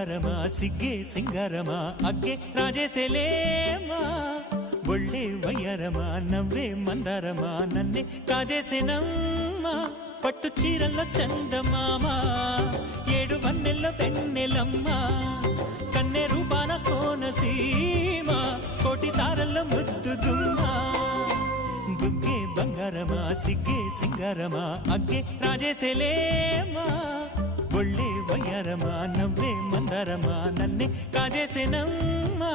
బంగారమా సిగ్గే సింగారమా అగ్గే రాజేసేలేమా ఒళ్ళే వయ్యారమా నవ్వే మందారమా నన్నే కాజేసేనమ్మా పట్టు చీరల్లో చందమామా ఏడు వన్నెల్లో వెన్నెలమ్మా కన్నె రూపాన కోనసీమ కోటి తారల్లో ముద్దుదుమ్మా బుగ్గే బంగారమా సిగ్గే సింగారమా అగ్గే రాజేసేలేమా ఒళ్ళే వయ్యారమా నవ్వే మందారమా నన్నే కాజేసేనమ్మా